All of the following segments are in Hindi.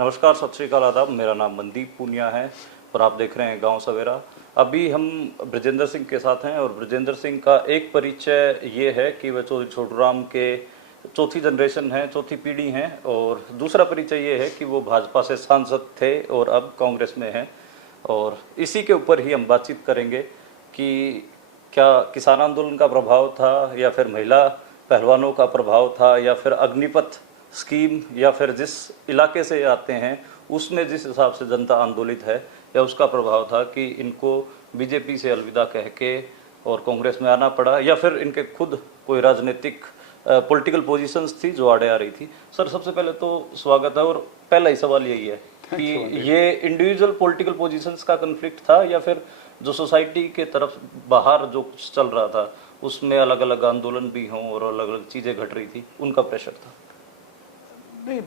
नमस्कार, सत श्रीकाल, आदाब। मेरा नाम मनदीप पूनिया है और आप देख रहे हैं गांव सवेरा। अभी हम ब्रजेंद्र सिंह के साथ हैं और ब्रजेंद्र सिंह का एक परिचय ये है कि वह चौधरी छोटूराम के चौथी जनरेशन है, चौथी पीढ़ी हैं। और दूसरा परिचय ये है कि वो भाजपा से सांसद थे और अब कांग्रेस में हैं। और इसी के ऊपर ही हम बातचीत करेंगे कि क्या किसान आंदोलन का प्रभाव था या फिर महिला पहलवानों का प्रभाव था या फिर अग्निपथ स्कीम या फिर जिस इलाके से आते हैं उसमें जिस हिसाब से जनता आंदोलित है या उसका प्रभाव था कि इनको बीजेपी से अलविदा कह के और कांग्रेस में आना पड़ा, या फिर इनके खुद कोई राजनीतिक पॉलिटिकल पोजीशंस थी जो आड़े आ रही थी। सर, सबसे पहले तो स्वागत है और पहला ही सवाल यही है कि ये इंडिविजुअल पॉलिटिकल पोजीशंस का कन्फ्लिक्ट था या फिर जो सोसाइटी के तरफ बाहर जो कुछ चल रहा था उसमें अलग अलग आंदोलन भी हों और अलग अलग चीज़ें घट रही थी, उनका प्रेशर था? नहीं,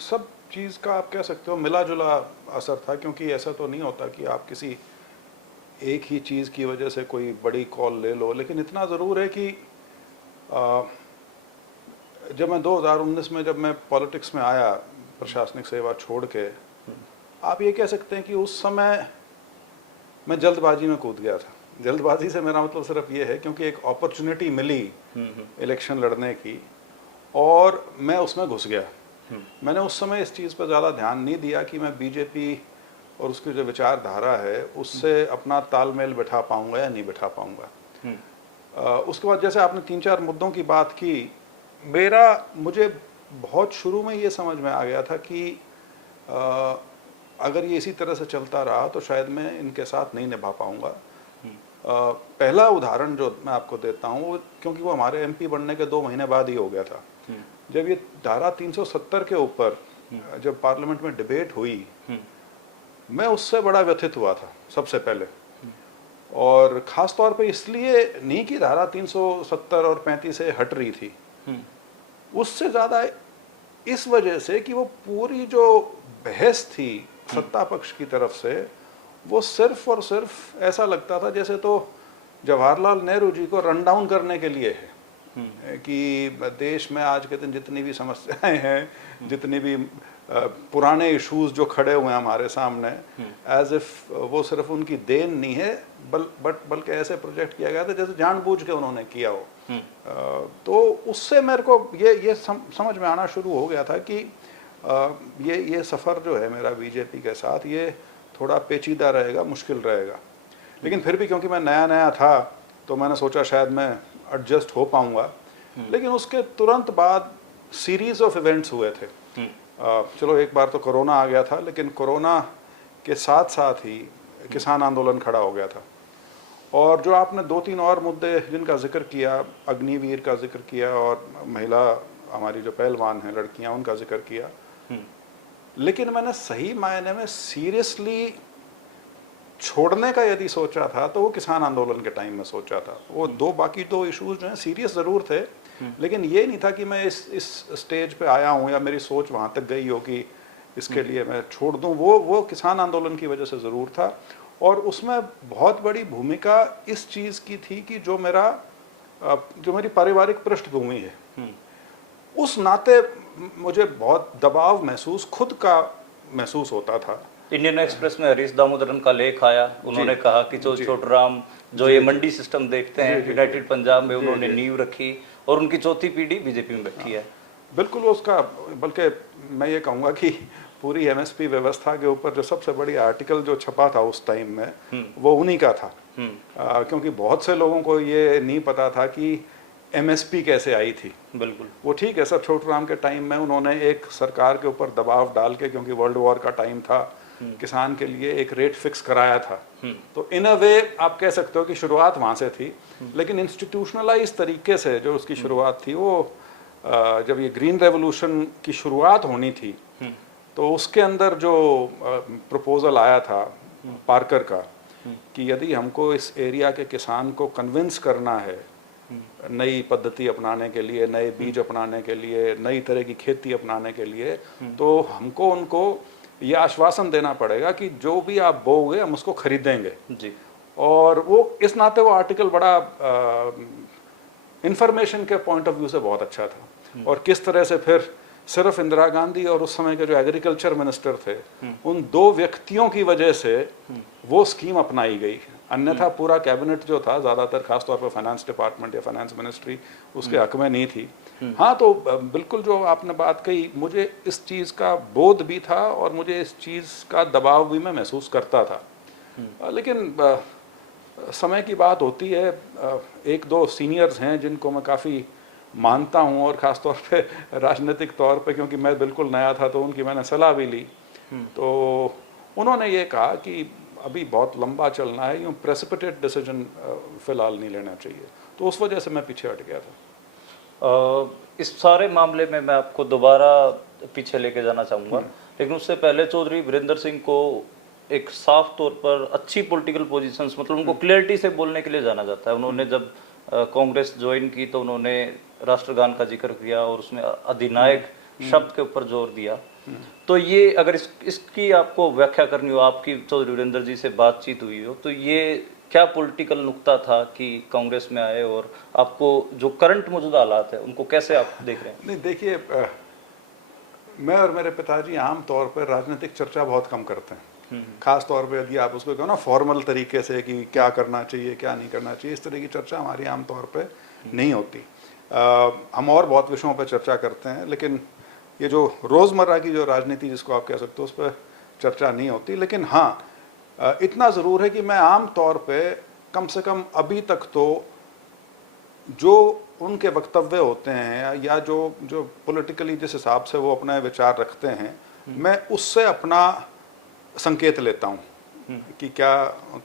सब चीज़ का आप कह सकते हो मिला जुला असर था, क्योंकि ऐसा तो नहीं होता कि आप किसी एक ही चीज़ की वजह से कोई बड़ी कॉल ले लो। लेकिन इतना ज़रूर है कि जब मैं 2019 में जब मैं पॉलिटिक्स में आया, प्रशासनिक सेवा छोड़ के, आप ये कह सकते हैं कि उस समय मैं जल्दबाजी में कूद गया था। जल्दबाजी से मेरा मतलब सिर्फ ये है क्योंकि एक अपॉर्चुनिटी मिली इलेक्शन लड़ने की और मैं उसमें घुस गया। मैंने उस समय इस चीज़ पर ज़्यादा ध्यान नहीं दिया कि मैं बीजेपी और उसकी जो विचारधारा है उससे अपना तालमेल बिठा पाऊंगा या नहीं बिठा पाऊंगा। उसके बाद जैसे आपने 3-4 मुद्दों की बात की, मुझे बहुत शुरू में ये समझ में आ गया था कि अगर ये इसी तरह से चलता रहा तो शायद मैं इनके साथ नहीं निभा पाऊंगा। पहला उदाहरण जो मैं आपको देता हूँ, क्योंकि वो हमारे एमपी बनने के 2 महीने बाद ही हो गया था। जब ये धारा 370 के ऊपर जब पार्लियामेंट में डिबेट हुई, मैं उससे बड़ा व्यथित हुआ था सबसे पहले। और ख़ास तौर पे इसलिए नहीं कि धारा 370 और 35 से हट रही थी, उससे ज़्यादा इस वजह से कि वो पूरी जो बहस थी सत्ता पक्ष की तरफ से, वो सिर्फ और सिर्फ ऐसा लगता था जैसे तो जवाहरलाल नेहरू जी को रन डाउन करने के लिए है कि देश में आज के दिन जितनी भी समस्याएं हैं, जितनी भी पुराने इश्यूज जो खड़े हुए हैं हमारे सामने, एज इफ वो सिर्फ उनकी देन नहीं है बल्कि ऐसे प्रोजेक्ट किया गया था जैसे जानबूझ के उन्होंने किया हो। तो उससे मेरे को ये समझ में आना शुरू हो गया था कि ये सफ़र जो है मेरा बीजेपी के साथ, ये थोड़ा पेचीदा रहेगा, मुश्किल रहेगा। लेकिन फिर भी क्योंकि मैं नया नया था तो मैंने सोचा शायद मैं एडजस्ट हो पाऊंगा। लेकिन उसके तुरंत बाद सीरीज ऑफ इवेंट्स हुए थे। चलो एक बार तो कोरोना आ गया था, लेकिन कोरोना के साथ साथ ही किसान आंदोलन खड़ा हो गया था। और जो आपने 2-3 और मुद्दे जिनका जिक्र किया, अग्निवीर का जिक्र किया और महिला हमारी जो पहलवान हैं लड़कियां, उनका जिक्र किया, लेकिन मैंने सही मायने में सीरियसली छोड़ने का यदि सोचा था तो वो किसान आंदोलन के टाइम में सोचा था। वो बाकी दो इश्यूज जो हैं सीरियस ज़रूर थे, लेकिन ये नहीं था कि मैं इस स्टेज पे आया हूँ या मेरी सोच वहाँ तक गई हो कि इसके लिए मैं छोड़ दूँ। वो किसान आंदोलन की वजह से ज़रूर था। और उसमें बहुत बड़ी भूमिका इस चीज़ की थी कि जो मेरी पारिवारिक पृष्ठभूमि है, उस नाते मुझे बहुत दबाव खुद का महसूस होता था। इंडियन एक्सप्रेस में हरीश दामोदरन का लेख आया, उन्होंने कहा कि छोटूराम जो ये मंडी सिस्टम देखते हैं यूनाइटेड पंजाब में उन्होंने नींव रखी और उनकी चौथी पीढ़ी बीजेपी में बैठी है। बिल्कुल उसका, बल्कि मैं ये कहूँगा कि पूरी एमएसपी व्यवस्था के ऊपर जो सबसे बड़ी आर्टिकल जो छपा था उस टाइम में, वो उन्हीं का था। क्योंकि बहुत से लोगों को ये नहीं पता था कि एमएसपी कैसे आई थी। बिल्कुल वो ठीक है, सब छोटूराम के टाइम में उन्होंने एक सरकार के ऊपर दबाव डाल के, क्योंकि वर्ल्ड वॉर का टाइम था, किसान के लिए एक रेट फिक्स कराया था। तो इन अ वे आप कह सकते हो कि शुरुआत वहाँ से थी। लेकिन इंस्टीट्यूशनलाइज तरीके से जो उसकी शुरुआत थी, वो जब ये ग्रीन रेवोल्यूशन की शुरुआत होनी थी तो उसके अंदर जो प्रपोजल आया था पार्कर का कि यदि हमको इस एरिया के किसान को कन्विंस करना है नई पद्धति अपनाने के लिए, नए बीज अपनाने के लिए, नई तरह की खेती अपनाने के लिए, तो हमको उनको ये आश्वासन देना पड़ेगा कि जो भी आप बोओगे हम उसको खरीदेंगे जी। और वो इस नाते वो आर्टिकल बड़ा इंफॉर्मेशन के पॉइंट ऑफ व्यू से बहुत अच्छा था। और किस तरह से फिर सिर्फ इंदिरा गांधी और उस समय के जो एग्रीकल्चर मिनिस्टर थे, उन दो व्यक्तियों की वजह से वो स्कीम अपनाई गई। अन्यथा पूरा कैबिनेट जो था, ज़्यादातर खासतौर पर फाइनेंस डिपार्टमेंट या फाइनेंस मिनिस्ट्री उसके हक में नहीं थी। हाँ, तो बिल्कुल जो आपने बात कही, मुझे इस चीज़ का बोध भी था और मुझे इस चीज़ का दबाव भी मैं महसूस करता था। लेकिन समय की बात होती है, एक दो सीनियर्स हैं जिनको मैं काफ़ी मानता हूं, और ख़ास तौर पे राजनीतिक तौर पे, क्योंकि मैं बिल्कुल नया था तो उनकी मैंने सलाह भी ली। तो उन्होंने ये कहा कि अभी बहुत लंबा चलना है, यूँ प्रेसिपिटेट डिसीजन फ़िलहाल नहीं लेना चाहिए। तो उस वजह से मैं पीछे हट गया था। इस सारे मामले में मैं आपको दोबारा पीछे लेके जाना चाहूँगा, लेकिन उससे पहले चौधरी वीरेंद्र सिंह को एक साफ तौर पर अच्छी पॉलिटिकल पोजीशंस, मतलब उनको क्लियरिटी से बोलने के लिए जाना जाता है। उन्होंने जब कांग्रेस ज्वाइन की तो उन्होंने राष्ट्रगान का जिक्र किया और उसमें अधिनायक शब्द के ऊपर जोर दिया। तो ये अगर इसकी आपको व्याख्या करनी हो, आपकी चौधरी वीरेंद्र जी से बातचीत हुई हो, तो ये क्या पॉलिटिकल नुक्ता था कि कांग्रेस में आए, और आपको जो करंट मौजूदा हालात है उनको कैसे आप देख रहे हैं? नहीं, देखिए, मैं और मेरे पिताजी आम तौर पर राजनीतिक चर्चा बहुत कम करते हैं। खास तौर पे यदि आप उसको कहो ना फॉर्मल तरीके से कि क्या करना चाहिए क्या नहीं करना चाहिए, इस तरह की चर्चा हमारी आम तौर पे नहीं होती। हम और बहुत विषयों पर चर्चा करते हैं, लेकिन ये जो रोज़मर्रा की जो राजनीति जिसको आप कह सकते हो उस पर चर्चा नहीं होती। लेकिन हाँ, इतना ज़रूर है कि मैं आम तौर पे कम से कम अभी तक तो जो उनके वक्तव्य होते हैं या जो जो पॉलिटिकली जिस हिसाब से वो अपने विचार रखते हैं, मैं उससे अपना संकेत लेता हूँ कि क्या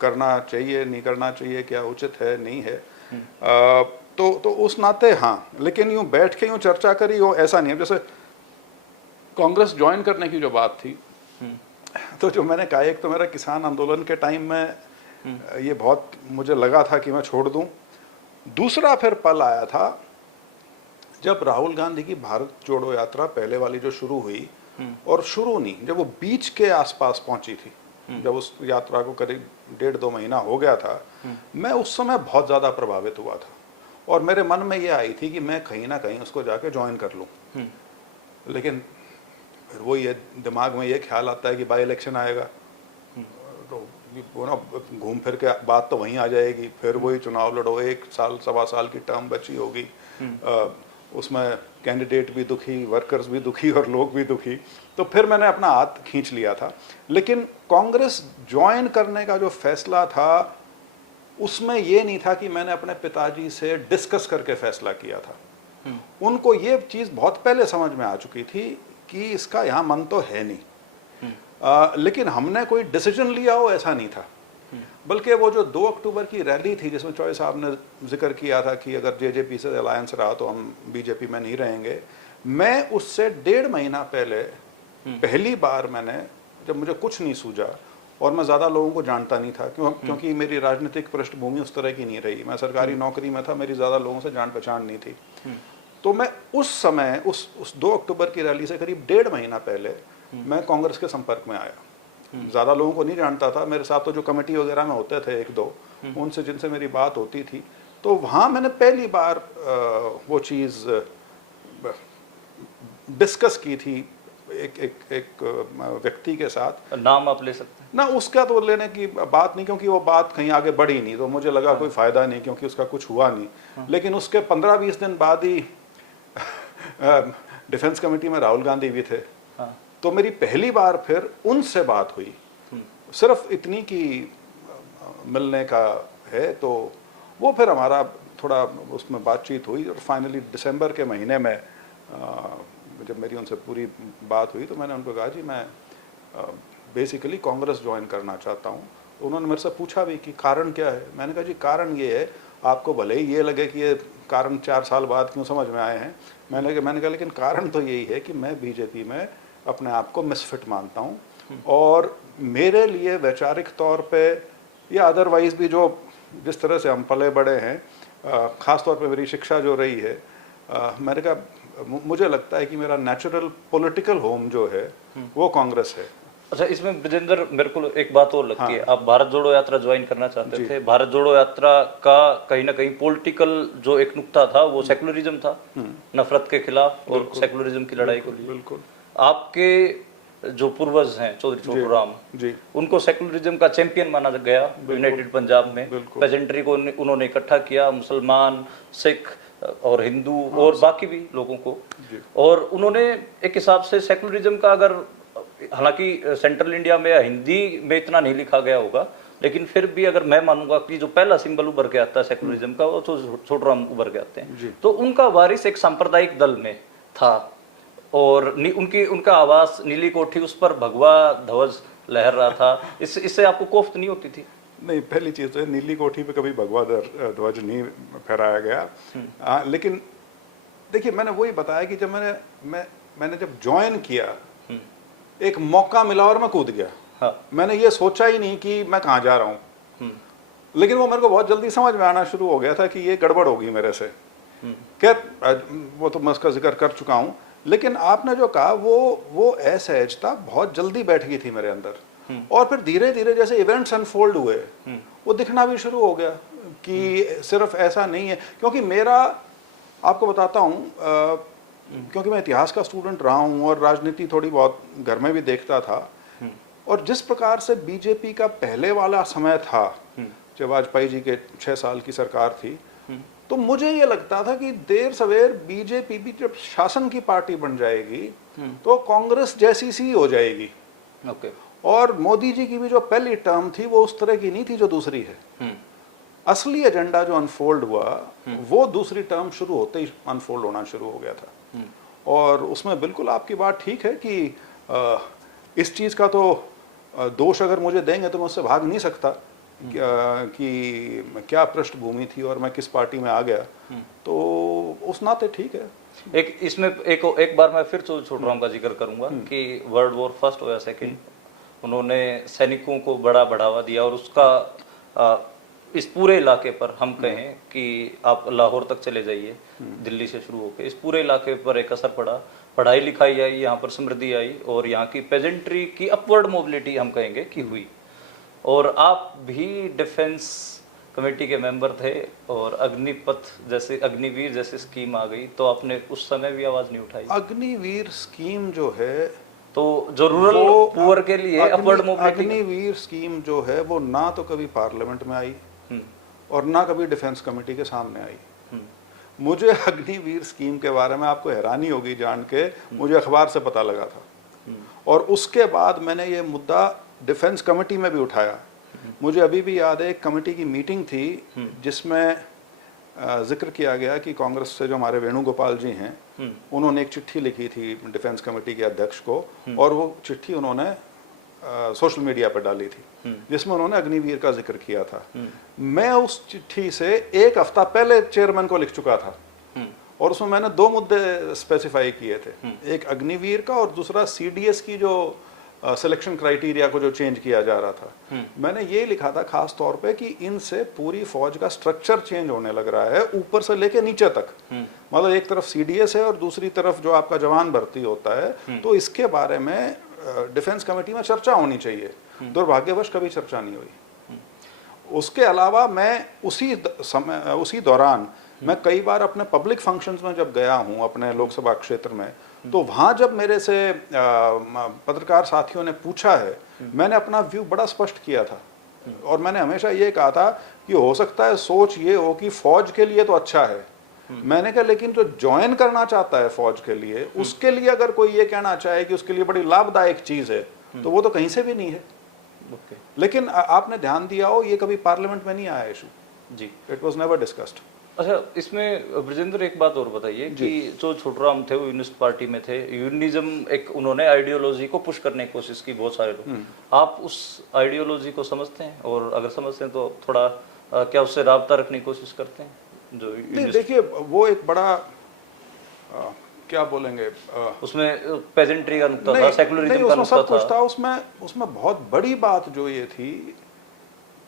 करना चाहिए नहीं करना चाहिए, क्या उचित है नहीं है। तो उस नाते हाँ, लेकिन यूँ बैठ के यूँ चर्चा करी हो ऐसा नहीं है। जैसे कांग्रेस ज्वाइन करने की जो बात थी, तो जो मैंने कहा, एक तो मेरा किसान आंदोलन के टाइम में ये बहुत मुझे लगा था कि मैं छोड़ दूं। दूसरा फिर पल आया था जब राहुल गांधी की भारत जोड़ो यात्रा पहले वाली जो शुरू हुई, और शुरू नहीं, जब वो बीच के आसपास पहुंची थी, जब उस यात्रा को करीब 1.5-2 महीना हो गया था, मैं उस समय बहुत ज़्यादा प्रभावित हुआ था और मेरे मन में ये आई थी कि मैं कहीं ना कहीं उसको जाके ज्वाइन कर लूँ। लेकिन फिर वो ये दिमाग में ये ख्याल आता है कि बाई इलेक्शन आएगा तो वो ना घूम फिर के बात तो वहीं आ जाएगी, फिर वही चुनाव लड़ो, 1 साल 1.25 साल की टर्म बची होगी, उसमें कैंडिडेट भी दुखी, वर्कर्स भी दुखी और लोग भी दुखी। तो फिर मैंने अपना हाथ खींच लिया था। लेकिन कांग्रेस ज्वाइन करने का जो फैसला था उसमें ये नहीं था कि मैंने अपने पिताजी से डिस्कस करके फैसला किया था। उनको ये चीज़ बहुत पहले समझ में आ चुकी थी कि इसका यहाँ मन तो है नहीं। लेकिन हमने कोई डिसीजन लिया हो ऐसा नहीं था, बल्कि वो जो 2 अक्टूबर की रैली थी जिसमें चौधरी साहब ने जिक्र किया था कि अगर जेजेपी से अलायंस रहा तो हम बीजेपी में नहीं रहेंगे, मैं उससे 1.5 महीना पहले पहली बार मैंने, जब मुझे कुछ नहीं सूझा और मैं ज़्यादा लोगों को जानता नहीं था, क्योंकि मेरी राजनीतिक पृष्ठभूमि उस तरह की नहीं रही, मैं सरकारी नौकरी में था, मेरी ज़्यादा लोगों से जान पहचान नहीं थी। तो मैं उस समय उस 2 अक्टूबर की रैली से करीब 1.5 महीना पहले मैं कांग्रेस के संपर्क में आया। ज़्यादा लोगों को नहीं जानता था, मेरे साथ तो जो कमेटी वगैरह में होते थे 1-2, उनसे जिनसे मेरी बात होती थी, तो वहाँ मैंने पहली बार वो चीज़ डिस्कस की थी एक व्यक्ति के साथ। नाम आप ले सकते हैं ना, उसका तो लेने की बात नहीं, क्योंकि वो बात कहीं आगे बढ़ी नहीं, तो मुझे लगा कोई फ़ायदा नहीं, क्योंकि उसका कुछ हुआ नहीं। लेकिन उसके 15-20 दिन बाद ही डिफेंस कमेटी में राहुल गांधी भी थे। तो मेरी पहली बार फिर उनसे बात हुई, सिर्फ इतनी कि मिलने का है, तो वो फिर हमारा थोड़ा उसमें बातचीत हुई और फाइनली दिसंबर के महीने में जब मेरी उनसे पूरी बात हुई तो मैंने उनको कहा जी मैं बेसिकली कांग्रेस ज्वाइन करना चाहता हूँ। तो उन्होंने मेरे से पूछा भी कि कारण क्या है। मैंने कहा जी कारण ये है, आपको भले ही ये लगे कि ये कारण 4 साल बाद क्यों समझ में आए हैं, मैंने कहा लेकिन कारण तो यही है कि मैं बीजेपी में अपने आप को मिसफिट मानता हूँ, और मेरे लिए वैचारिक तौर पे या अदरवाइज भी जो जिस तरह से हम पले बड़े हैं, ख़ास तौर पे मेरी शिक्षा जो रही है, मैंने कहा मुझे लगता है कि मेरा नेचुरल पॉलिटिकल होम जो है वो कांग्रेस है। अच्छा, इसमें ब्रजेंद्र मेरे को एक बात और लगती है, आप भारत जोड़ो यात्रा ज्वाइन करना चाहते थे। भारत जोड़ो यात्रा का कहीं ना कहीं पॉलिटिकल जो एक नुक्ता था वो सेकुलरिज्म था, नफरत के खिलाफ और सेकुलरिज्म की लड़ाई को लिए। बिल्कुल। आपके जो पूर्वज हैं चौधरी छोटू राम जी, उनको सेकुलरिज्म का चैंपियन माना गया यूनाइटेड पंजाब में। पेजेंट्री को उन्होंने इकट्ठा किया, मुसलमान, सिख और हिंदू और बाकी भी लोगों को, और उन्होंने एक हिसाब से सेकुलरिज्म का, अगर हालांकि सेंट्रल इंडिया में या हिंदी में इतना नहीं लिखा गया होगा, लेकिन फिर भी अगर मैं मानूंगा कि जो पहला सिंबल उभर के आता है सेकुलरिज्म का वो तो छोटू राम उभर के आते हैं। तो उनका वारिस एक सांप्रदायिक दल में था और उनका आवास नीली कोठी, उस पर भगवा ध्वज लहर रहा था। इससे आपको कोफ्त नहीं होती थी? नहीं, पहली चीज तो नीली कोठी पे कभी भगवा ध्वज नहीं फहराया गया। लेकिन देखिए, मैंने वही बताया कि जब मैंने जब ज्वाइन किया, एक मौका मिला और मैं कूद गया। हाँ। मैंने ये सोचा ही नहीं कि मैं कहाँ जा रहा हूँ, लेकिन वो मेरे को बहुत जल्दी समझ में आना शुरू हो गया था कि ये गड़बड़ होगी मेरे से। खैर, वो तो मैं उसका जिक्र कर चुका हूँ, लेकिन आपने जो कहा वो असहजता बहुत जल्दी बैठ गई थी मेरे अंदर, और फिर धीरे धीरे जैसे इवेंट्स अनफोल्ड हुए वो दिखना भी शुरू हो गया कि सिर्फ ऐसा नहीं है। क्योंकि मेरा, आपको बताता हूँ, क्योंकि मैं इतिहास का स्टूडेंट रहा हूँ और राजनीति थोड़ी बहुत घर में भी देखता था, और जिस प्रकार से बीजेपी का पहले वाला समय था जब वाजपेयी जी के 6 साल की सरकार थी, तो मुझे ये लगता था कि देर सवेर बीजेपी भी जब शासन की पार्टी बन जाएगी तो कांग्रेस जैसी सी हो जाएगी। और मोदी जी की भी जो पहली टर्म थी वो उस तरह की नहीं थी जो दूसरी है। असली एजेंडा जो अनफोल्ड हुआ वो दूसरी टर्म शुरू होते ही अनफोल्ड होना शुरू हो गया था। और उसमें बिल्कुल आपकी बात ठीक है कि इस चीज़ का तो दोष अगर मुझे देंगे तो मैं उससे भाग नहीं सकता कि क्या पृष्ठभूमि थी और मैं किस पार्टी में आ गया, तो उस नाते ठीक है। एक बार मैं फिर छोटू राम का जिक्र करूंगा कि वर्ल्ड वॉर फर्स्ट हो या सेकंड, उन्होंने सैनिकों को बड़ा बढ़ावा दिया, और उसका इस पूरे इलाके पर हम कहें कि आप लाहौर तक चले जाइए, दिल्ली से शुरू होकर इस पूरे इलाके पर एक असर पड़ा। पढ़ाई लिखाई आई, यहाँ पर समृद्धि आई, और यहाँ की पेजेंट्री की अपवर्ड मोबिलिटी हम कहेंगे कि हुई। और आप भी डिफेंस कमेटी के मेंबर थे, और अग्निपथ जैसे, अग्निवीर जैसी स्कीम आ गई, तो आपने उस समय भी आवाज नहीं उठाई? अग्निवीर स्कीम जो है, तो जो रूरल पुअर के लिए अपवर्ड मोबिलिटी, अग्निवीर स्कीम जो है वो ना तो कभी पार्लियामेंट में आई और ना कभी डिफेंस कमेटी के सामने आई। मुझे अग्निवीर स्कीम के बारे में, आपको हैरानी होगी जान के, मुझे अखबार से पता लगा था, और उसके बाद मैंने ये मुद्दा डिफेंस कमेटी में भी उठाया। मुझे अभी भी याद है, एक कमेटी की मीटिंग थी जिसमें जिक्र किया गया कि कांग्रेस से जो हमारे वेणुगोपाल जी हैं, उन्होंने एक चिट्ठी लिखी थी डिफेंस कमेटी के अध्यक्ष को, और वो चिट्ठी उन्होंने सोशल मीडिया पर डाली थी जिसमें उन्होंने अग्निवीर का जिक्र किया था। मैं उस चिट्ठी से 1 हफ्ता पहले चेयरमैन को लिख चुका था, और उसमें मैंने 2 मुद्दे स्पेसिफाई किए थे, एक अग्निवीर का और दूसरा सीडीएस की जो सिलेक्शन क्राइटेरिया को जो चेंज किया जा रहा था। मैंने ये लिखा था खास तौर पे कि इनसे पूरी फौज का स्ट्रक्चर चेंज होने लग रहा है, ऊपर से लेके नीचे तक। मतलब एक तरफ सीडीएस है और दूसरी तरफ जो आपका जवान भर्ती होता है, तो इसके बारे में डिफेंस कमेटी में चर्चा होनी चाहिए। दुर्भाग्यवश कभी चर्चा नहीं हुई। उसके अलावा मैं उसी दौरान मैं कई बार अपने पब्लिक फंक्शंस में जब गया हूं अपने लोकसभा क्षेत्र में, तो वहां जब मेरे से पत्रकार साथियों ने पूछा है, मैंने अपना व्यू बड़ा स्पष्ट किया था, और मैंने हमेशा ये कहा था कि हो सकता है सोच ये हो कि फौज के लिए तो अच्छा है, मैंने कहा लेकिन जो ज्वाइन करना चाहता है फौज के लिए, उसके लिए अगर कोई ये कहना चाहे कि उसके लिए बड़ी लाभदायक चीज है, तो वो तो कहीं से भी नहीं है। लेकिन आपने ध्यान दिया हो, ये कभी पार्लियामेंट में नहीं आया इशू जी, इट वाज नेवर डिस्कस्ड। अच्छा, इसमें ब्रजेंद्र एक बात और बताइए कि जो छोटू राम थे वो यूनिस्ट पार्टी में थे, यूनिज्म एक उन्होंने आइडियोलॉजी को पुश करने की कोशिश की बहुत सारे लोग। आप उस आइडियोलॉजी को समझते हैं, और अगर समझते हैं तो थोड़ा क्या उससे राब्ता रखने की कोशिश करते हैं? जो नहीं, देखिए वो एक बड़ा क्या बोलेंगे, उसमें पेजेंट्री का नुक्ता था, सेकुलरिज्म का नुक्ता था। उसमें बहुत बड़ी बात जो ये थी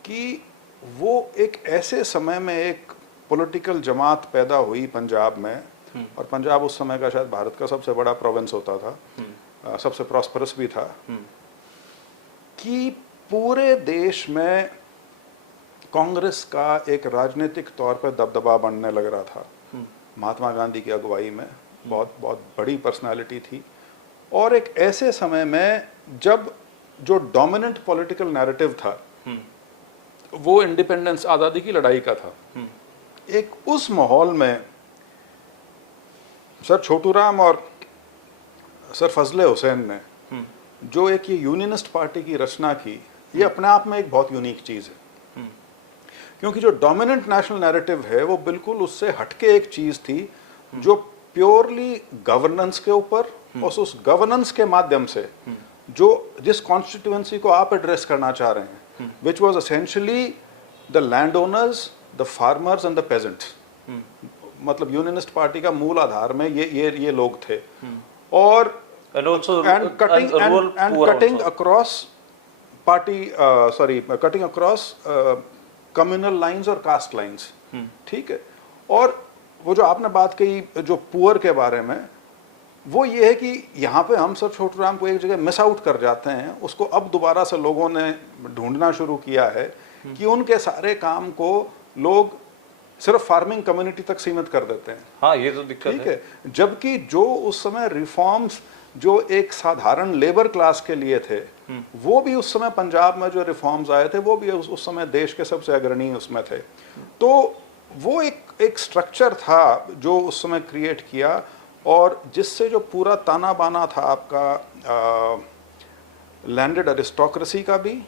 कि वो एक ऐसे समय में एक पॉलिटिकल जमात पैदा हुई पंजाब में, और पंजाब उस समय का शायद भारत का सबसे बड़ा प्रोविंस होता था, सबसे प्रॉस्परस भी था, कि पूरे देश में कांग्रेस का एक राजनीतिक तौर पर दबदबा बनने लग रहा था। महात्मा गांधी की अगुवाई में बहुत बहुत बड़ी पर्सनालिटी थी, और एक ऐसे समय में जब जो डोमिनेंट पॉलिटिकल नैरेटिव था वो इंडिपेंडेंस, आज़ादी की लड़ाई का था। एक उस माहौल में सर छोटूराम और सर फजले हुसैन ने जो एक ये यूनियनिस्ट पार्टी की रचना की, ये अपने आप में एक बहुत यूनिक चीज़ है, क्योंकि जो डोमिनेंट नेशनल नैरेटिव है वो बिल्कुल उससे हटके एक चीज़ थी जो प्योरली गवर्नेंस के ऊपर और उस गवर्नेंस के माध्यम से जो जिस कॉन्स्टिट्यूएंसी को आप एड्रेस करना चाह रहे हैं, which was essentially the land owners, the farmers and the pageants. मतलब यूनियनिस्ट पार्टी का मूल आधार में ये लोग थे, और cutting across party cutting across communal lines और कास्ट लाइंस। ठीक है। और वो जो आपने बात कही जो पुअर के बारे में, वो ये है कि यहाँ पे हम सर छोटूराम को एक जगह मिस आउट कर जाते हैं। उसको अब दोबारा से लोगों ने ढूंढना शुरू किया है कि उनके सारे काम को लोग सिर्फ फार्मिंग कम्युनिटी तक सीमित कर देते हैं। हाँ, ये तो दिक्कत ठीक है। जबकि जो उस समय रिफॉर्म्स जो एक साधारण लेबर क्लास के लिए थे, वो भी उस समय पंजाब में जो रिफॉर्म्स आए थे वो भी उस समय देश के सबसे अग्रणी उसमें थे। तो वो एक स्ट्रक्चर था जो उस समय क्रिएट किया, और जिससे जो पूरा ताना बाना था आपका लैंडेड अरिस्टोक्रेसी का भी,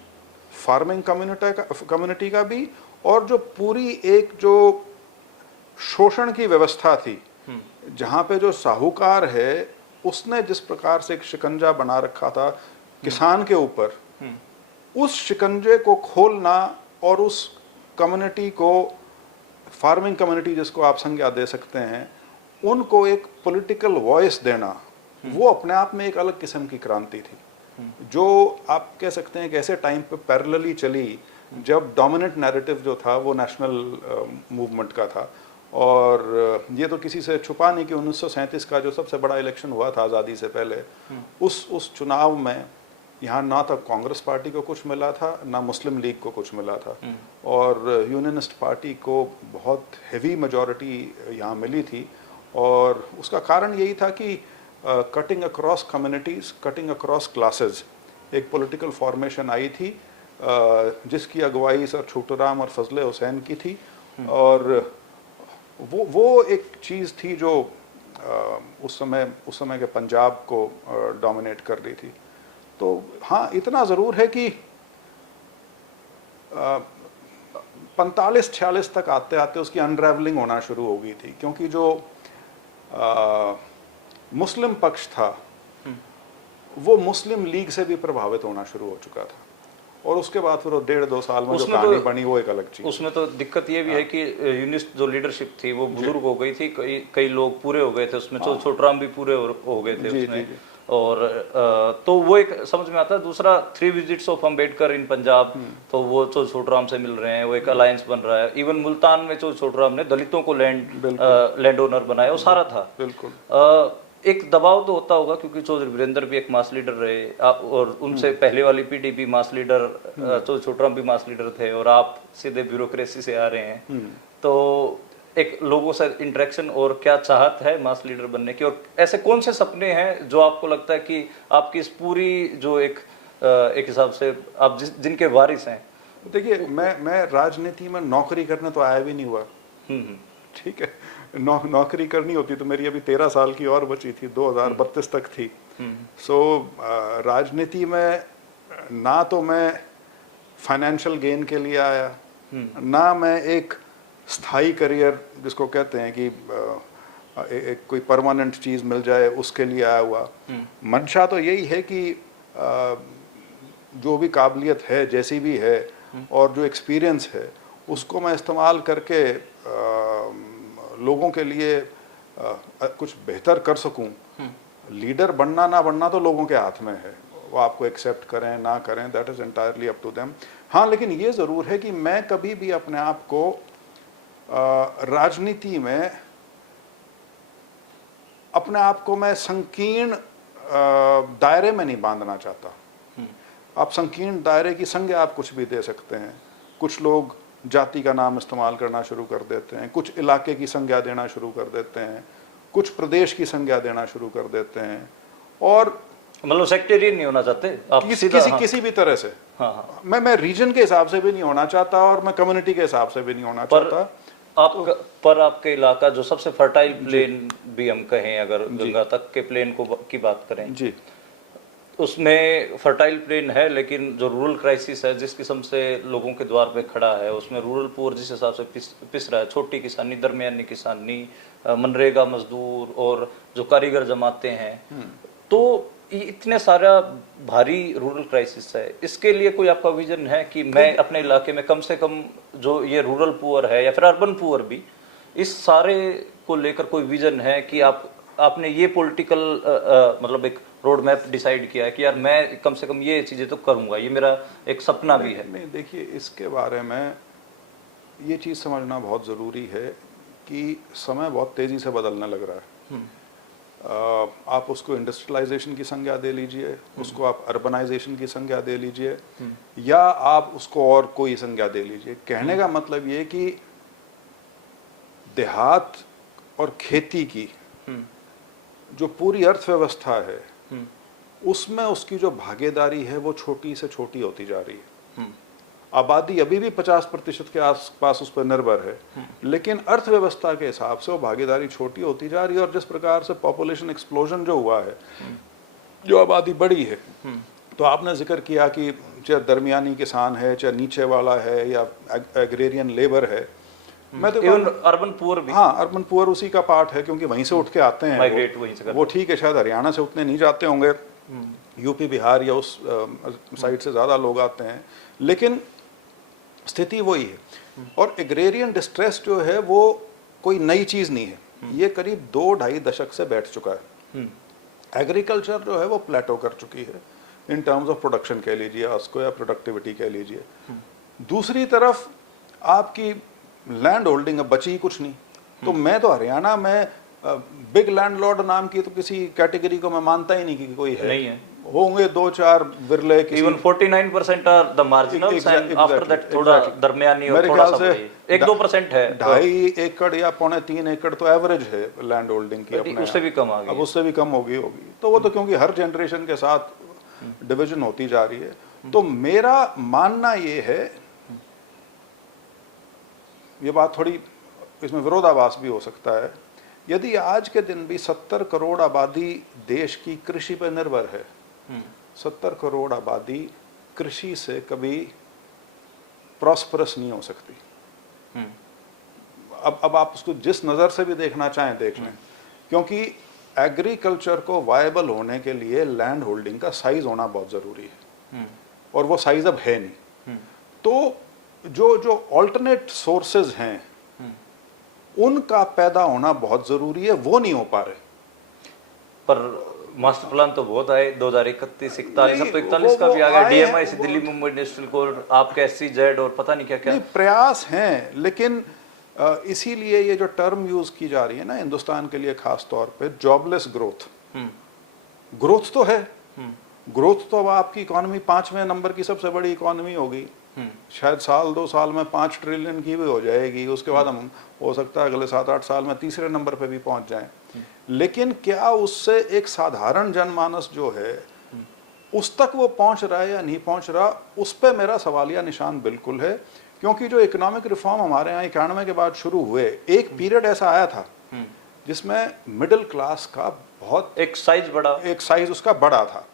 फार्मिंग कम्युनिटी का भी, और जो पूरी एक जो शोषण की व्यवस्था थी, जहाँ पे जो साहूकार है उसने जिस प्रकार से एक शिकंजा बना रखा था किसान के ऊपर, उस शिकंजे को खोलना और उस कम्युनिटी को, फार्मिंग कम्युनिटी जिसको आप संज्ञा दे सकते हैं, उनको एक पॉलिटिकल वॉइस देना, वो अपने आप में एक अलग किस्म की क्रांति थी, जो आप कह सकते हैं कि ऐसे टाइम पे पैरेलली चली जब डोमिनेंट नैरेटिव जो था वो नेशनल मूवमेंट का था। और ये तो किसी से छुपा नहीं कि 1937 का जो सबसे बड़ा इलेक्शन हुआ था आज़ादी से पहले, उस चुनाव में यहाँ ना तो कांग्रेस पार्टी को कुछ मिला था, ना मुस्लिम लीग को कुछ मिला था, और यूनियनिस्ट पार्टी को बहुत हेवी मेजॉरिटी यहाँ मिली थी। और उसका कारण यही था कि cutting across communities, cutting across classes एक पॉलिटिकल फॉर्मेशन आई थी, जिसकी अगुवाई सर छोटूराम और फजले हुसैन की थी। और वो एक चीज़ थी जो उस समय के पंजाब को डोमिनेट कर रही थी। तो हाँ, इतना ज़रूर है कि 45-46 तक आते आते उसकी अनरेवलिंग होना शुरू हो गई थी, क्योंकि जो मुस्लिम पक्ष था वो मुस्लिम लीग से भी प्रभावित होना शुरू हो चुका था, और उसके बाद फिर 1.5-2 साल में जो कहानी बनी वो एक अलग चीज। उसमें तो दिक्कत ये भी है कि यूनिस्ट जो लीडरशिप थी वो बुजुर्ग हो गई थी, कई लोग पूरे हो गए थे उसमें, छोटूराम भी पूरे हो गए थे उसमें। और तो वो एक समझ में आता है। दूसरा 3 विजिट्स ऑफ अम्बेडकर इन पंजाब, तो वो छोटूराम से मिल रहे हैं, वो एक अलायंस बन रहा है। इवन मुल्तान में छोटूराम ने दलितों को लैंड ओनर बनाया, वो सारा था। बिल्कुल एक दबाव तो होता होगा, क्योंकि चौधरी वीरेंद्र भी एक मास लीडर रहे, और उनसे पहले वाली पीडीपी मास लीडर, छोटूराम भी मास लीडर थे, और आप सीधे ब्यूरोक्रेसी से आ रहे हैं। तो एक लोगों से इंटरेक्शन और क्या चाहत है मास लीडर बनने की, और ऐसे कौन से सपने हैं जो आपको लगता है कि आपकी इस पूरी जो एक हिसाब से आप जिनके वारिस हैं? देखिए, मैं राजनीति में नौकरी करने तो आया भी नहीं हुआ। ठीक है, नौकरी करनी होती तो मेरी अभी 13 साल की और बची थी, 2032 तक थी। सो राजनीति में ना तो मैं फाइनेंशियल गेन के लिए आया, ना मैं एक स्थायी करियर जिसको कहते हैं कि एक कोई परमानेंट चीज़ मिल जाए उसके लिए आया हुआ। मंशा तो यही है कि जो भी काबिलियत है, जैसी भी है, और जो एक्सपीरियंस है, उसको मैं इस्तेमाल करके लोगों के लिए कुछ बेहतर कर सकूं। लीडर बनना ना बनना तो लोगों के हाथ में है, वो आपको एक्सेप्ट करें ना करें, that is entirely up to them. हाँ, लेकिन ये ज़रूर है कि मैं कभी भी अपने आप को राजनीति में अपने आप को मैं संकीर्ण दायरे में नहीं बांधना चाहता। आप संकीर्ण दायरे की संज्ञा आप कुछ भी दे सकते हैं। कुछ लोग जाति का नाम इस्तेमाल करना शुरू कर देते हैं, कुछ इलाके की संज्ञा देना शुरू कर देते हैं, कुछ प्रदेश की संज्ञा देना शुरू कर देते हैं, और मतलब सेक्टेरियन नहीं होना चाहते आप सीधा? किसी भी तरह से। हाँ हाँ। मैं रीजन के हिसाब से भी नहीं होना चाहता और मैं कम्युनिटी के हिसाब से भी नहीं होना चाहता। पर आपके इलाका जो सबसे फर्टाइल प्लेन भी हम कहें, अगर गंगा तक के प्लेन की बात करें जी, उसमें फर्टाइल प्लेन है, लेकिन जो रूरल क्राइसिस है जिस किस्म से लोगों के द्वार पे खड़ा है, उसमें रूरल पुअर जिस हिसाब से पिस रहा है, छोटी किसानी, दरमियानी किसानी, मनरेगा मजदूर और जो कारीगर जमाते हैं, तो ये इतने सारा भारी रूरल क्राइसिस है। इसके लिए कोई आपका विजन है कि मैं अपने इलाके में कम से कम जो ये रूरल पुअर है या फिर अर्बन पुअर भी, इस सारे को लेकर कोई विजन है कि आपने ये पॉलिटिकल मतलब एक रोड मैप डिसाइड किया है कि यार मैं कम से कम ये चीजें तो करूंगा, ये मेरा एक सपना भी है? नहीं, देखिए, इसके बारे में ये चीज़ समझना बहुत ज़रूरी है कि समय बहुत तेज़ी से बदलने लग रहा है। आप उसको इंडस्ट्रियलाइजेशन की संज्ञा दे लीजिए, उसको आप अर्बनाइजेशन की संज्ञा दे लीजिए, या आप उसको और कोई संज्ञा दे लीजिए। कहने का मतलब ये कि देहात और खेती की जो पूरी अर्थव्यवस्था है उसमें उसकी जो भागीदारी है वो छोटी से छोटी होती जा रही है। आबादी अभी भी 50% के आसपास उस पर निर्भर है, लेकिन अर्थव्यवस्था के हिसाब से वो भागीदारी छोटी होती जा रही है। और जिस प्रकार से पॉपुलेशन एक्सप्लोजन जो हुआ है, जो आबादी बढ़ी है, तो आपने जिक्र किया कि चाहे दरमियानी किसान है, चाहे नीचे वाला है, या एग्रेरियन लेबर है, मैं तो अर्बन पुअर भी, हाँ, अर्बन पुअर उसी का पार्ट है, क्योंकि वहीं से उठ के आते हैं, माइग्रेट वहीं से वो ठीक है, शायद हरियाणा से उतने नहीं जाते होंगे, यूपी बिहार या उस साइड से ज़्यादा लोग आते हैं, लेकिन स्थिति वही है। और एग्रेरियन डिस्ट्रेस जो है वो कोई नई चीज़ नहीं है, ये करीब 2-2.5 दशक से बैठ चुका है। एग्रीकल्चर जो है वो प्लेटो कर चुकी है इन टर्म्स ऑफ प्रोडक्शन कह लीजिए उसको, या प्रोडक्टिविटी कह लीजिए। दूसरी तरफ आपकी लैंड होल्डिंग अब बची ही कुछ नहीं। तो मैं तो हरियाणा में बिग लैंडलॉर्ड नाम की तो किसी कैटेगरी को मैं मानता ही नहीं कि कोई है, नहीं है। होंगे 2-4 विरले, even 49% are the marginals and after that थोड़ा दरमियानी और थोड़ा सा 1-2% है। 2.5 एकड़ या 3 एकड़ तो एवरेज है लैंड होल्डिंग की अपने, उससे भी कम आ गई, अब उससे भी कम होगी। तो वो तो क्योंकि हर जनरेशन के साथ डिवीजन होती जा रही है। तो मेरा मानना ये है, ये बात थोड़ी इसमें विरोधाभास भी हो सकता है, यदि आज के दिन भी 70 करोड़ आबादी देश की कृषि पर निर्भर है, 70 करोड़ आबादी कृषि से कभी प्रॉस्परस नहीं हो सकती। अब आप उसको जिस नज़र से भी देखना चाहें देख लें, क्योंकि एग्रीकल्चर को वायबल होने के लिए लैंड होल्डिंग का साइज होना बहुत ज़रूरी है, और वो साइज अब है नहीं। तो जो ऑल्टरनेट सोर्सेज हैं उनका पैदा होना बहुत ज़रूरी है, वो नहीं हो पा रहे। पर मास्टर प्लान तो बहुत आए, 2031, 41, अब तो 41 का भी आ गया, DMI से दिल्ली मुंबई इंडस्ट्रियल कोर, आपके SEZ और पता नहीं क्या क्या प्रयास हैं। लेकिन इसीलिए ये जो टर्म यूज की जा रही है ना हिंदुस्तान के लिए खास तौर पे, जॉबलेस ग्रोथ, ग्रोथ तो है, ग्रोथ तो अब आपकी इकोनॉमी 5वें नंबर की सबसे बड़ी इकोनॉमी होगी, शायद 1-2 साल में 5 ट्रिलियन की भी हो जाएगी। उसके बाद हम हो सकता है अगले 7-8 साल में तीसरे नंबर पे भी पहुंच जाएं। लेकिन क्या उससे एक साधारण जनमानस जो है उस तक वो पहुंच रहा है या नहीं पहुंच रहा, उस पर मेरा सवालिया निशान बिल्कुल है। क्योंकि जो इकोनॉमिक रिफॉर्म हमारे यहाँ 91 के बाद शुरू हुए, एक पीरियड ऐसा आया था जिसमें मिडिल क्लास का बहुत एक साइज उसका बड़ा था,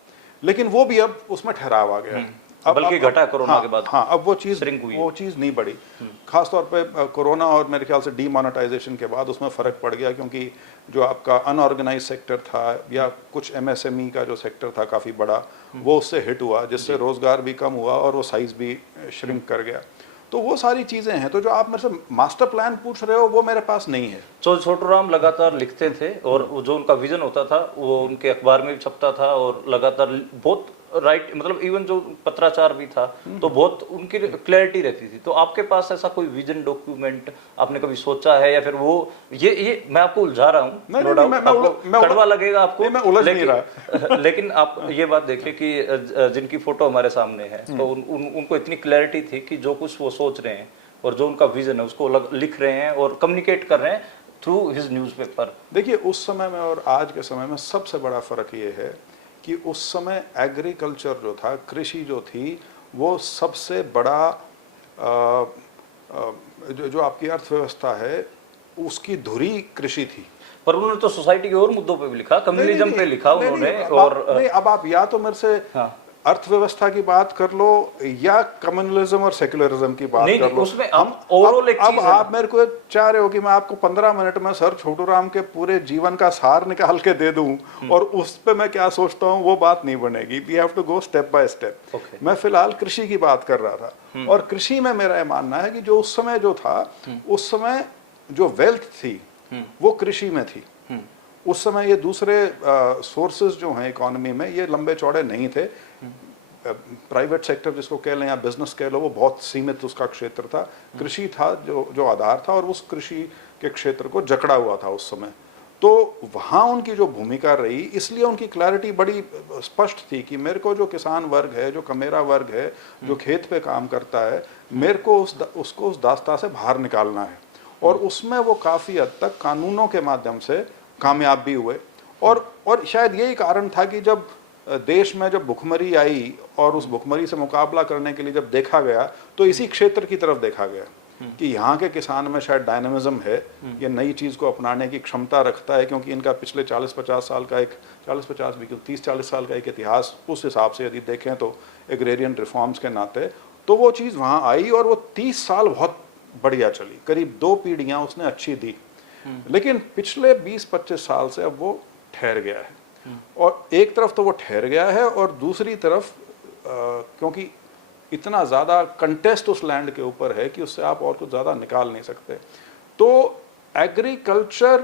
लेकिन वो भी अब उसमें ठहराव आ गया, बल्कि घटा कोरोना के बाद। हाँ, अब वो चीज़ नहीं बढ़ी। खासतौर पे कोरोना और मेरे ख्याल से डीमोनेटाइजेशन के बाद उसमें फ़र्क पड़ गया, क्योंकि जो आपका अनऑर्गेनाइज सेक्टर था या कुछ MSME का जो सेक्टर था काफ़ी बड़ा, वो उससे हिट हुआ, जिससे रोज़गार भी कम हुआ और वो साइज़ भी श्रिंक कर गया। तो वो सारी चीज़ें हैं। तो जो आप मेरे से मास्टर प्लान पूछ रहे हो वो मेरे पास नहीं है। तो छोटू राम लगातार लिखते थे और जो उनका विजन होता था वो उनके अखबार में भी छपता था, और लगातार बहुत राइट, मतलब इवन जो पत्राचार भी था तो बहुत उनकी क्लैरिटी रहती थी। तो आपके पास ऐसा कोई विजन डॉक्यूमेंट आपने कभी सोचा है, या फिर वो ये मैं आपको उलझा रहा हूँ, नहीं, नो नहीं, डाउट मैं आपको कड़वा लगेगा आपको, नहीं, मैं उलझ नहीं लेकिन लेकिन आप ये बात देखिए कि जिनकी फोटो हमारे सामने है तो उनको इतनी क्लैरिटी थी कि जो कुछ वो सोच रहे हैं और जो उनका विजन है उसको लिख रहे हैं और कम्युनिकेट कर रहे हैं थ्रू हिज न्यूज़पेपर। देखिए, उस समय में और आज के समय में सबसे बड़ा फर्क ये है कि उस समय एग्रीकल्चर जो था, कृषि जो थी, वो सबसे बड़ा जो आपकी अर्थव्यवस्था है उसकी धुरी कृषि थी। पर उन्होंने तो सोसाइटी के और मुद्दों पे भी लिखा, कम्युनिज्म पे लिखा नहीं, उन्होंने। नहीं, और नहीं, अब आप या तो मेरे से हाँ, अर्थव्यवस्था की बात कर लो या कम्युनलिज्म और सेक्युलरिज्म की बात नहीं, कर लो। उसमें हम ओवरऑल एक अब चीज है आप मेरे को चाह रहे हो कि मैं आपको 15 मिनट में सर छोटू राम के पूरे जीवन का सार निकाल के दे दूं और उस पे मैं क्या सोचता हूं, वो बात नहीं बनेगी। We have to go step by step. मैं फिलहाल कृषि की बात कर रहा था, और कृषि में मेरा ये मानना है कि जो उस समय जो था, उस समय जो वेल्थ थी वो कृषि में थी। उस समय ये दूसरे सोर्सेज जो हैं इकोनॉमी में, ये लंबे चौड़े नहीं थे। प्राइवेट सेक्टर जिसको कह लें या बिजनेस कह लो, वो बहुत सीमित उसका क्षेत्र था। कृषि था जो आधार था, और उस कृषि के क्षेत्र को जकड़ा हुआ था उस समय। तो वहाँ उनकी जो भूमिका रही, इसलिए उनकी क्लैरिटी बड़ी स्पष्ट थी कि मेरे को जो किसान वर्ग है, जो मेरा वर्ग है, जो खेत पे काम करता है, मेरे को उसको उस दास्ता से बाहर निकालना है। और उसमें वो काफ़ी हद तक कानूनों के माध्यम से कामयाब भी हुए। और शायद यही कारण था कि जब देश में जब भुखमरी आई और उस भुखमरी से मुकाबला करने के लिए जब देखा गया, तो इसी क्षेत्र की तरफ देखा गया कि यहाँ के किसान में शायद डायनामिज्म है, ये नई चीज़ को अपनाने की क्षमता रखता है, क्योंकि इनका पिछले 40-50 साल का एक 40-50 भी क्यों 30-40 साल का एक इतिहास, उस हिसाब से यदि देखें तो एग्रेरियन रिफॉर्म्स के नाते, तो वो चीज़ वहाँ आई और वो 30 साल बहुत बढ़िया चली, करीब 2 पीढ़ियाँ उसने अच्छी दी। लेकिन पिछले 20-25 साल से अब वो ठहर गया है। और एक तरफ तो वो ठहर गया है, और दूसरी तरफ क्योंकि इतना ज़्यादा कंटेस्ट उस लैंड के ऊपर है कि उससे आप और कुछ ज़्यादा निकाल नहीं सकते। तो एग्रीकल्चर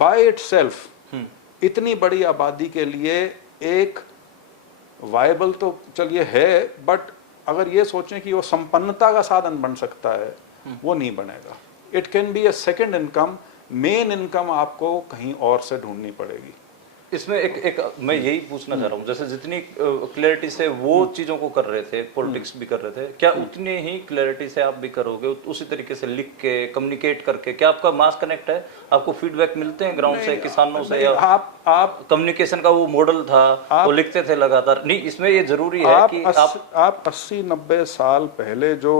बाय इटसेल्फ इतनी बड़ी आबादी के लिए एक वायबल तो चलिए है, बट अगर ये सोचें कि वो संपन्नता का साधन बन सकता है, वो नहीं बनेगा। It can be a second income, main income आपको कहीं और से ढूंढनी पड़ेगी। इसमें एक मैं यही पूछना चाह रहा हूँ, जैसे जितनी क्लैरिटी से वो चीजों को कर रहे थे, पॉलिटिक्स भी कर रहे थे, क्या उतनी ही क्लैरिटी से आप भी करोगे, उसी तरीके से लिख के कम्युनिकेट करके? क्या आपका मास कनेक्ट है, आपको फीडबैक मिलते हैं ग्राउंड से, किसानों से? या आप कम्युनिकेशन का वो मॉडल था, वो लिखते थे लगातार? नहीं, इसमें ये जरूरी है कि आप 80-90 साल पहले जो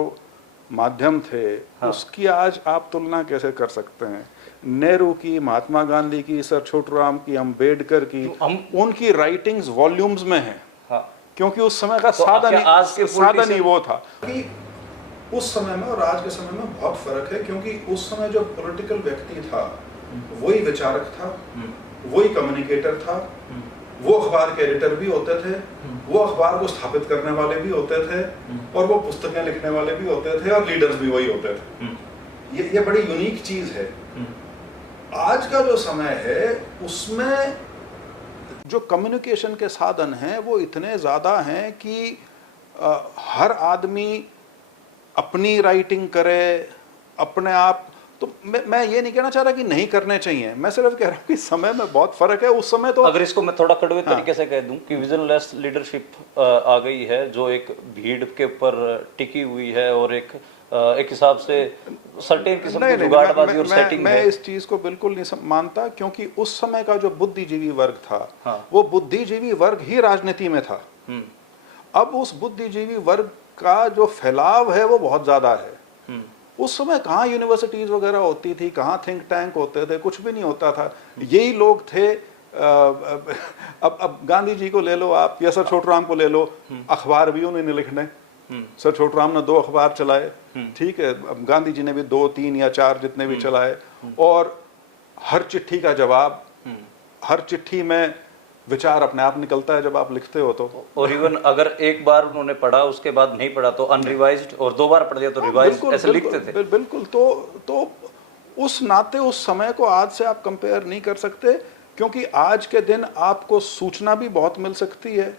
माध्यम थे, उसकी आज आप तुलना कैसे कर सकते हैं? नेहरू की, महात्मा गांधी की, सर छोटू राम की, अम्बेडकर की, उनकी राइटिंग्स वॉल्यूम्स में हैं। हाँ। क्योंकि उस समय का साधन ही वो था। कि उस समय में और आज के समय में बहुत फर्क है, क्योंकि उस समय जो पॉलिटिकल व्यक्ति था वही विचारक था, वही कम्युनिकेटर था, वो अखबार के एडिटर भी होते थे, वो अखबार को स्थापित करने वाले भी होते थे, और वो पुस्तकें लिखने वाले भी होते थे, और लीडर्स भी वही होते थे। ये बड़ी यूनिक चीज है। आज का जो समय है उसमें जो कम्युनिकेशन के साधन हैं वो इतने ज़्यादा हैं कि हर आदमी अपनी राइटिंग करे अपने आप। तो मैं ये नहीं कहना चाह रहा कि नहीं करने चाहिए, मैं सिर्फ कह रहा हूँ कि समय में बहुत फर्क है। उस समय तो अगर इसको मैं थोड़ा कड़वे तरीके से कह दूं कि विजनलेस लीडरशिप आ गई है, जो एक भीड़ के ऊपर टिकी हुई है, और एक हिसाब से सर्टेन किस्म की जुगाड़बाजी और सेटिंग मैं इस चीज को बिल्कुल नहीं मानता, क्योंकि उस समय का जो बुद्धिजीवी वर्ग था, वो बुद्धिजीवी वर्ग ही राजनीति में था। अब उस बुद्धिजीवी वर्ग का जो फैलाव है वो बहुत ज्यादा है। उस समय कहाँ यूनिवर्सिटीज वगैरह होती थी, कहाँ थिंक टैंक होते थे, कुछ भी नहीं होता था। यही लोग थे। अब गांधी जी को ले लो आप, या सर छोटू राम को ले लो, अखबार भी उन्होंने लिखने। सर छोटू राम ने 2 अखबार चलाए, ठीक है, अब गांधी जी ने भी 2, 3 या 4 जितने भी चलाए, और हर चिट्ठी का जवाब, हर चिट्ठी में विचार अपने आप निकलता है जब आप लिखते हो तो। और इवन अगर एक बार उन्होंने पढ़ा, उसके बाद नहीं पढ़ा तो अनरिवाइज्ड, और 2 बार पढ़ दिया तो रिवाइज्ड, ऐसे लिखते थे। बिल्कुल। तो उस नाते उस समय को आज से आप कंपेयर नहीं कर सकते, क्योंकि आज के दिन आपको सूचना भी बहुत मिल सकती है,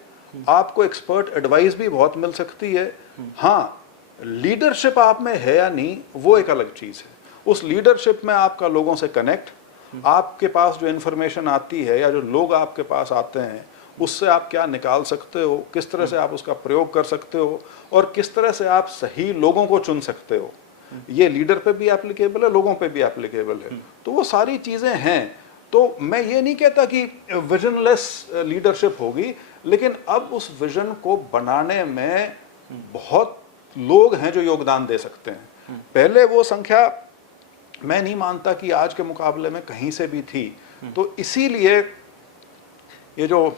आपको एक्सपर्ट एडवाइस भी बहुत मिल सकती है। हाँ, लीडरशिप आप में है या नहीं वो एक अलग चीज है। उस लीडरशिप में आपका लोगों से कनेक्ट, आपके पास जो इन्फॉर्मेशन आती है या जो लोग आपके पास आते हैं उससे आप क्या निकाल सकते हो, किस तरह से आप उसका प्रयोग कर सकते हो और किस तरह से आप सही लोगों को चुन सकते हो, ये लीडर पे भी एप्लीकेबल है, लोगों पे भी एप्लीकेबल है। तो वो सारी चीजें हैं। तो मैं ये नहीं कहता कि विजनलेस लीडरशिप होगी, लेकिन अब उस विजन को बनाने में बहुत लोग हैं जो योगदान दे सकते हैं। पहले वो संख्या मैं नहीं मानता कि आज के मुकाबले में कहीं से भी थी। तो इसीलिए ये जो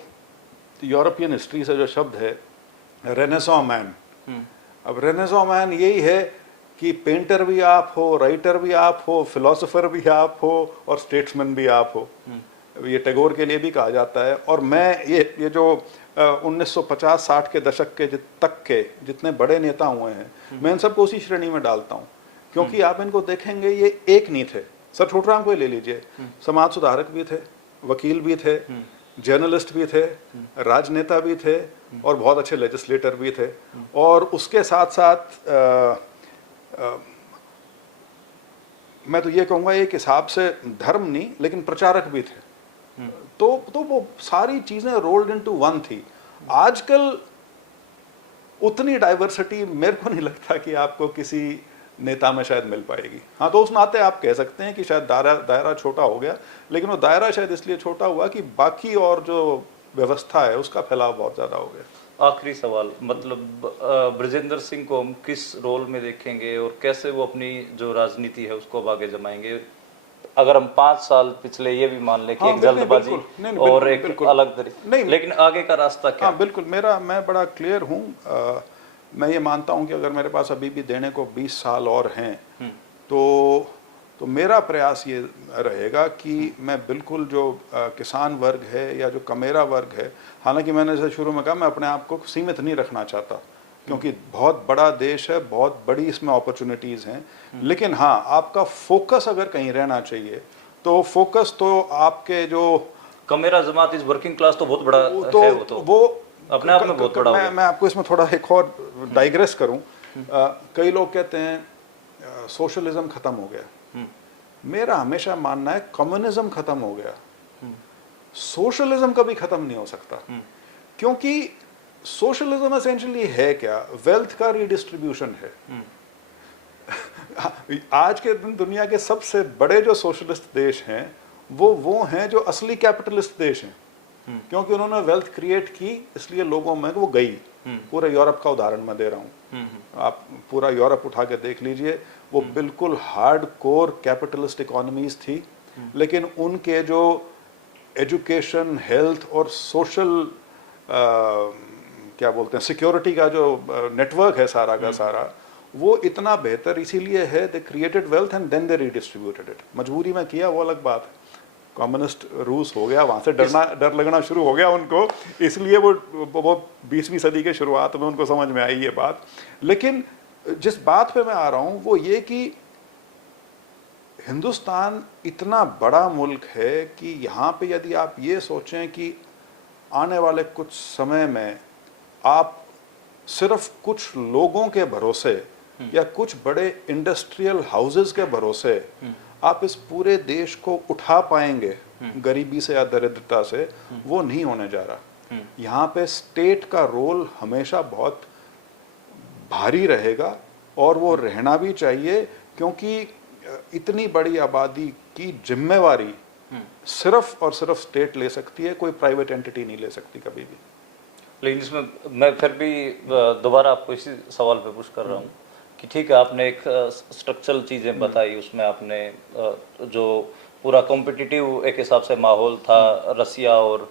यूरोपियन हिस्ट्री से जो शब्द है रेनेसां मैन, अब रेनेसां मैन यही है कि पेंटर भी आप हो, राइटर भी आप हो, फिलोसोफर भी आप हो और स्टेट्समैन भी आप हो। ये टैगोर के लिए भी कहा जाता है। और मैं ये जो 1950-60 के दशक के तक के जितने बड़े नेता हुए हैं, मैं इन सबको उसी श्रेणी में डालता हूँ, क्योंकि आप इनको देखेंगे ये एक नहीं थे। सर छोटूराम को ले लीजिए, समाज सुधारक भी थे, वकील भी थे, जर्नलिस्ट भी थे, राजनेता भी थे और बहुत अच्छे लेजिस्लेटर भी थे। और उसके साथ साथ मैं तो ये कहूँगा एक हिसाब से धर्म नहीं लेकिन प्रचारक भी थे। तो वो सारी चीजें रोल्ड इनटू वन थी। आजकल उतनी डाइवर्सिटी मेरे को नहीं लगता कि आपको किसी नेता में शायद मिल पाएगी। हाँ, तो उस नाते आप कह सकते हैं कि शायद दायरा छोटा हो गया, लेकिन वो दायरा शायद इसलिए छोटा हुआ कि बाकी और जो व्यवस्था है उसका फैलाव बहुत ज्यादा हो गया। आखिरी सवाल, मतलब ब्रजेंद्र सिंह को हम किस रोल में देखेंगे और कैसे वो अपनी जो राजनीति है उसको अब आगे जमाएंगे? अगर हम 5 साल पिछले ये भी मान लें कि एक जल्दबाजी और एक अलग तरीके, लेकिन आगे का रास्ता क्या? हाँ बिल्कुल, मैं बड़ा क्लियर हूँ। मैं ये मानता हूँ कि अगर मेरे पास अभी भी देने को 20 साल और हैं तो मेरा प्रयास ये रहेगा कि मैं बिल्कुल जो किसान वर्ग है या जो कमेरा वर्ग है, हालांकि मैंने जैसे शुरू में कहा मैं अपने आप को सीमित नहीं रखना चाहता, क्योंकि बहुत बड़ा देश है, बहुत बड़ी इसमें अपॉर्चुनिटीज़ हैं। लेकिन हाँ, आपका फोकस अगर कहीं रहना चाहिए तो फोकस तो आपके जो कमेरा जमात इस वर्किंग क्लास तो बहुत बड़ा है, वो अपने आप में बहुत बड़ा है। मैं आपको इसमें थोड़ा एक और डाइग्रेस करूं। कई लोग कहते हैं सोशलिज्म खत्म हो गया। मेरा हमेशा मानना है कम्युनिज्म खत्म हो गया, सोशलिज्म कभी खत्म नहीं हो सकता। क्योंकि सोशलिज्म एसेंशियली है क्या? वेल्थ का रीडिस्ट्रीब्यूशन है। आज के दिन दुनिया के सबसे बड़े जो सोशलिस्ट देश हैं वो हैं जो असली कैपिटलिस्ट देश हैं, क्योंकि उन्होंने वेल्थ क्रिएट की, इसलिए लोगों में वो गई। पूरे यूरोप का उदाहरण मैं दे रहा हूँ, आप पूरा यूरोप उठा के देख लीजिए, वो बिल्कुल हार्ड कोर कैपिटलिस्ट इकोनॉमीज थी, लेकिन उनके जो एजुकेशन, हेल्थ और सोशल क्या बोलते हैं सिक्योरिटी का जो नेटवर्क है सारा का सारा, वो इतना बेहतर इसीलिए है, they created wealth and then they redistributed it. मजबूरी में किया वो अलग बात है। कम्युनिस्ट रूस हो गया, वहाँ से डर लगना शुरू हो गया उनको, इसलिए वो 20वीं सदी के शुरुआत में उनको समझ में आई ये बात। लेकिन जिस बात पे मैं आ रहा हूँ वो ये कि हिंदुस्तान इतना बड़ा मुल्क है कि यहाँ पे यदि आप ये सोचें कि आने वाले कुछ समय में आप सिर्फ कुछ लोगों के भरोसे या कुछ बड़े इंडस्ट्रियल हाउसेस के भरोसे आप इस पूरे देश को उठा पाएंगे गरीबी से या दरिद्रता से, वो नहीं होने जा रहा। यहाँ पे स्टेट का रोल हमेशा बहुत भारी रहेगा और वो रहना भी चाहिए, क्योंकि इतनी बड़ी आबादी की जिम्मेवारी सिर्फ और सिर्फ स्टेट ले सकती है, कोई प्राइवेट एंटिटी नहीं ले सकती कभी भी। लेकिन इसमें मैं फिर भी दोबारा आपको इसी सवाल पे पुश कर रहा हूँ कि ठीक है, आपने एक स्ट्रक्चरल चीज़ें बताई, उसमें आपने जो पूरा कॉम्पिटिटिव एक हिसाब से माहौल था रसिया और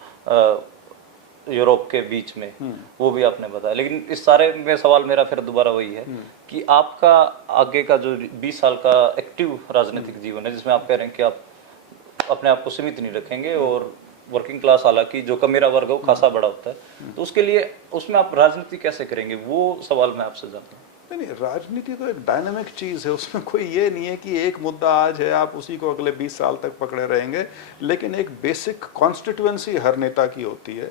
यूरोप के बीच में, वो भी आपने बताया। लेकिन इस सारे में सवाल मेरा फिर दोबारा वही है कि आपका आगे का जो 20 साल का एक्टिव राजनीतिक जीवन है, जिसमें आप कह रहे हैं कि आप अपने आप को सीमित नहीं रखेंगे और वर्किंग क्लास, हालांकि जो कमेरा वर्ग है वो खासा बड़ा होता है, तो उसके लिए उसमें आप राजनीति कैसे करेंगे, वो सवाल मैं आपसे जानता हूँ। नहीं नहीं, राजनीति तो एक डायनामिक चीज है, उसमें कोई ये नहीं है कि एक मुद्दा आज है आप उसी को अगले 20 साल तक पकड़े रहेंगे, लेकिन एक बेसिक कॉन्स्टिट्यूएंसी हर नेता की होती है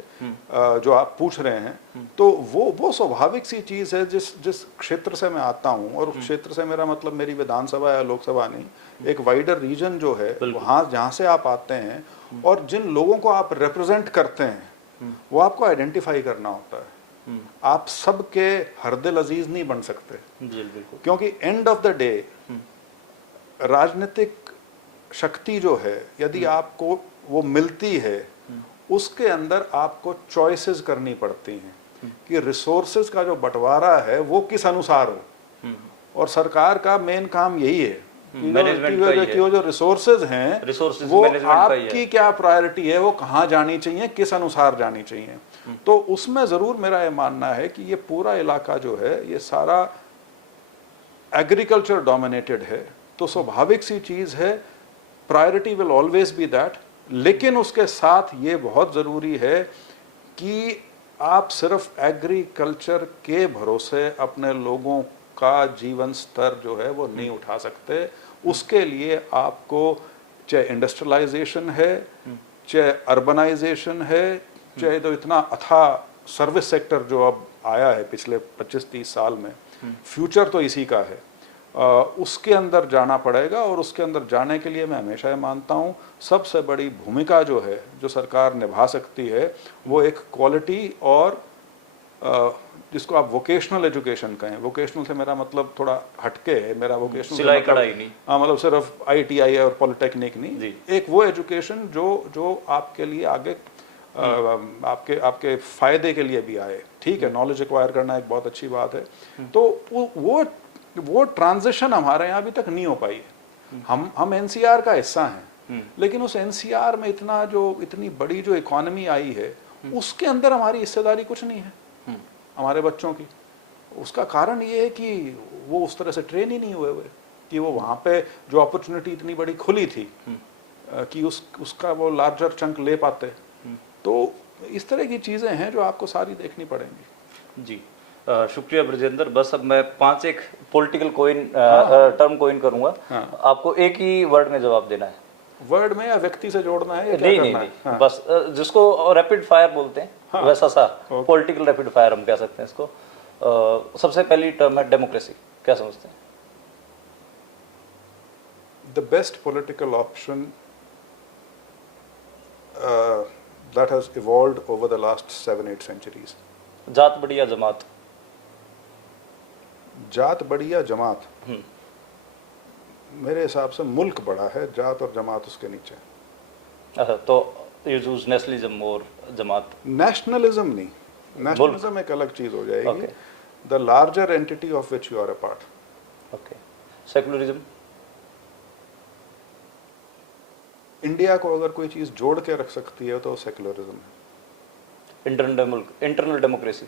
जो आप पूछ रहे हैं। तो वो स्वाभाविक सी चीज है। जिस जिस क्षेत्र से मैं आता हूँ, और उस क्षेत्र से मेरा मतलब मेरी विधानसभा या लोकसभा नहीं, एक वाइडर रीजन जो है वहाँ जहाँ से आप आते हैं और जिन लोगों को आप रिप्रेजेंट करते हैं वो आपको आइडेंटिफाई करना होता है। आप सबके हरदिल अजीज नहीं बन सकते, क्योंकि एंड ऑफ द डे राजनीतिक शक्ति जो है यदि आपको वो मिलती है, उसके अंदर आपको चॉइसेस करनी पड़ती हैं कि रिसोर्सेज का जो बंटवारा है वो किस अनुसार हो। और सरकार का मेन काम यही है कि वो जो रिसोर्सेज हैं वो आपकी क्या प्रायोरिटी है, वो कहाँ जानी चाहिए, किस अनुसार जानी चाहिए। तो उसमें जरूर मेरा ये मानना है कि ये पूरा इलाका जो है ये सारा एग्रीकल्चर डोमिनेटेड है, तो स्वाभाविक सी चीज है, priority will always be that. लेकिन उसके साथ ये बहुत जरूरी है कि आप सिर्फ एग्रीकल्चर के भरोसे अपने लोगों का जीवन स्तर जो है वो नहीं उठा सकते। उसके लिए आपको चाहे इंडस्ट्रियलाइजेशन है, चाहे अर्बनाइजेशन है, चाहे तो इतना अथाह सर्विस सेक्टर जो अब आया है पिछले 25-30 साल में, फ्यूचर तो इसी का है, उसके अंदर जाना पड़ेगा। और उसके अंदर जाने के लिए मैं हमेशा ये मानता हूँ सबसे बड़ी भूमिका जो है जो सरकार निभा सकती है वो एक क्वालिटी और जिसको आप वोकेशनल एजुकेशन कहें, वोकेशनल से मेरा मतलब थोड़ा हटके है, मेरा वोकेशनल सिलाई कढ़ाई नहीं, हाँ मतलब सिर्फ ITI और पॉलिटेक्निक नहीं, एक वो एजुकेशन जो आपके लिए आगे आपके फायदे के लिए भी आए। ठीक है, नॉलेज एक्वायर करना एक बहुत अच्छी बात है। तो वो ट्रांजिशन हमारे यहाँ अभी तक नहीं हो पाई है। हम NCR का हिस्सा हैं, लेकिन उस NCR में इतनी बड़ी जो इकोनॉमी आई है उसके अंदर हमारी हिस्सेदारी कुछ नहीं है हमारे बच्चों की। उसका कारण ये है कि वो उस तरह से ट्रेन ही नहीं हुए कि वो वहाँ पे जो अपॉर्चुनिटी इतनी बड़ी खुली थी कि उसका वो लार्जर चंक ले पाते। तो इस तरह की चीज़ें हैं जो आपको सारी देखनी पड़ेंगी। जी शुक्रिया ब्रजेंद्र। बस अब मैं 5 एक पॉलिटिकल टर्म कोइन करूंगा। हाँ। आपको एक ही वर्ड में जवाब देना है। वर्ड में या व्यक्ति से जोड़ना है या नहीं, नहीं। हाँ। बस जिसको रैपिड फायर बोलते हैं। हाँ। वैसा सा पॉलिटिकल रैपिड फायर हम कह सकते हैं इसको। सबसे पहली टर्म है डेमोक्रेसी, क्या समझते हैं? The best political option that has evolved over the last 7-8 centuries. जात बड़ी या जमात? जात बड़ी या जमात? मेरे हिसाब से मुल्क बड़ा है, जात और जमात उसके नीचे। अच्छा, तो you choose nationalism और जमात? नेशनलिज्म नहीं, नेशनलिज्म एक अलग चीज हो जाएगी। The larger entity of which you are a part. Okay. Secularism? India को अगर कोई चीज जोड़ के रख सकती है तो सेकुलरिज्म है। Internal democracy?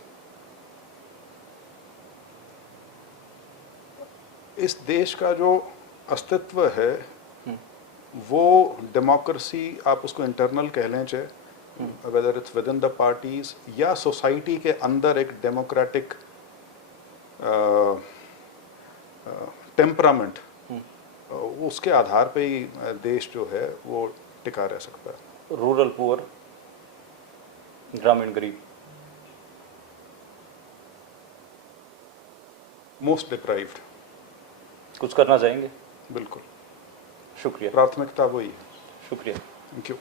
इस देश का जो अस्तित्व है वो डेमोक्रेसी, आप उसको इंटरनल कह लें चाहे, whether it's with in the parties या सोसाइटी के अंदर एक डेमोक्रेटिक टेम्परामेंट, उसके आधार पे ही देश जो है वो टिका रह सकता है। रूरल पुअर, ग्रामीण गरीब? Most deprived. कुछ करना चाहेंगे? बिल्कुल, शुक्रिया। प्राथमिकता वही है। शुक्रिया, थैंक यू।